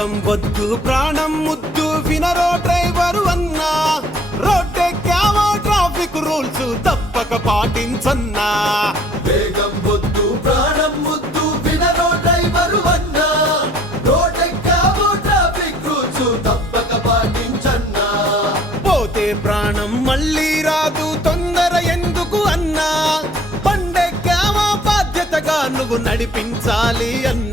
వేగం వద్దు ప్రాణం ముద్దు. వినరో డ్రైవరు అన్నా. రోడ్డెక్కావో ట్రాఫిక్ రూల్స్ తప్పక పాటించన్నా. వేగం వద్దు ప్రాణం ముద్దు వినరో డ్రైవరు అన్నా. రోడ్డెక్కావో ట్రాఫిక్ రూల్స్ తప్పక పాటించన్నా. పోతే ప్రాణం మళ్ళీ రాదు తొందర ఎందుకు అన్నా. పండెక్కావా బాధ్యతగా నువ్వు నడిపించాలి అన్నా.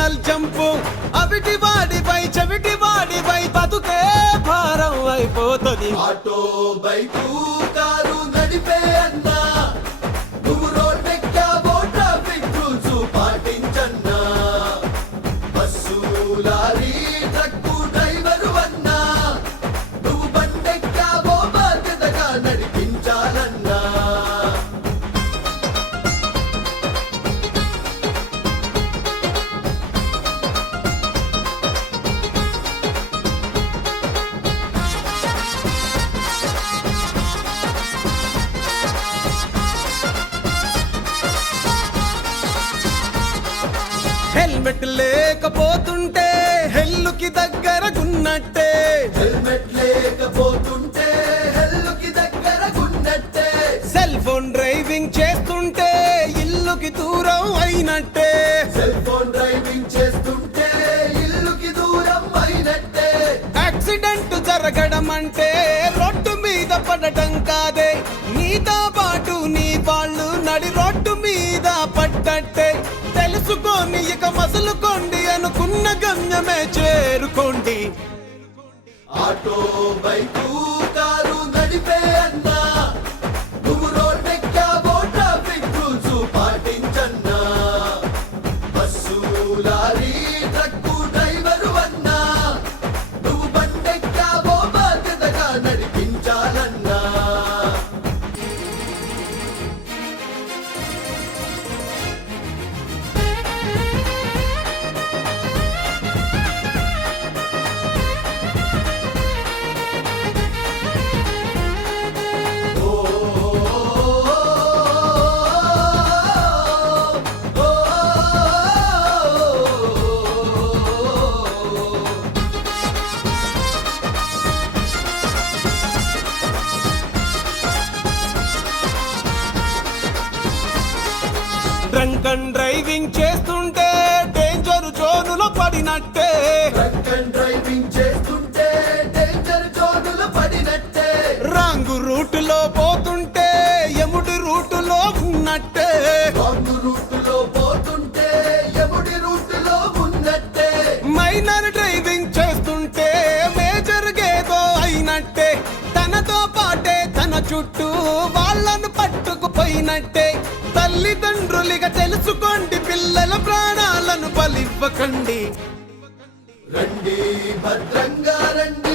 Signal jump. అవిటి వాడిపై చెవిటి వాడిపై బతుకే భారం అయిపోతుంది. ఆటో బైకు కారు నడిపే అన్నా. నువ్వు రోడ్డెక్కావో ట్రాఫిక్ రూల్స్ పాటించన్నా. బస్సు లారీ ట్రక్కు హెల్మెట్ లేకపోతుంటే హెల్లుకి దగ్గరకున్నట్టే హెల్మెట్ లేకపోతుంటే హెల్లుకి దగ్గర గున్నట్టే సెల్ ఫోన్ డ్రైవింగ్ చేస్తుంటే ఇల్లుకి దూరం అయినట్టే. సెల్ ఫోన్ డ్రైవింగ్ చేస్తుంటే ఇల్లుకి దూరం అయినట్టే. యాక్సిడెంట్ జరగడం అంటే రోడ్డు మీద పడటం కాదే. నీతో పాటు నీ వాళ్ళు నడి రోడ్డు మీద పడ్డట్టే. తెలుసుకోని ఇక చేరుకోండి. Auto bike drunk and driving చేస్తుంటే డేంజర్ జోనులో పడినట్టే. డ్రంక్ అండ్ డ్రైవింగ్ చేస్తుంటే డేంజర్ జోనులు పడినట్టే. రాంగు రూటులో పోతుంటే ఎముడి రూటులో ఉన్నట్టే. రాంగ్ రూటులో పోతుంటే ఎముడి రూటులో ఉన్నట్టే. మైనర్ డ్రైవింగ్ చుట్టూ వాళ్ళను పట్టుకుపోయినట్టే. తల్లిదండ్రులుగా తెలుసుకోండి పిల్లల ప్రాణాలను బలివ్వకండి. రండి భద్రంగా రండి.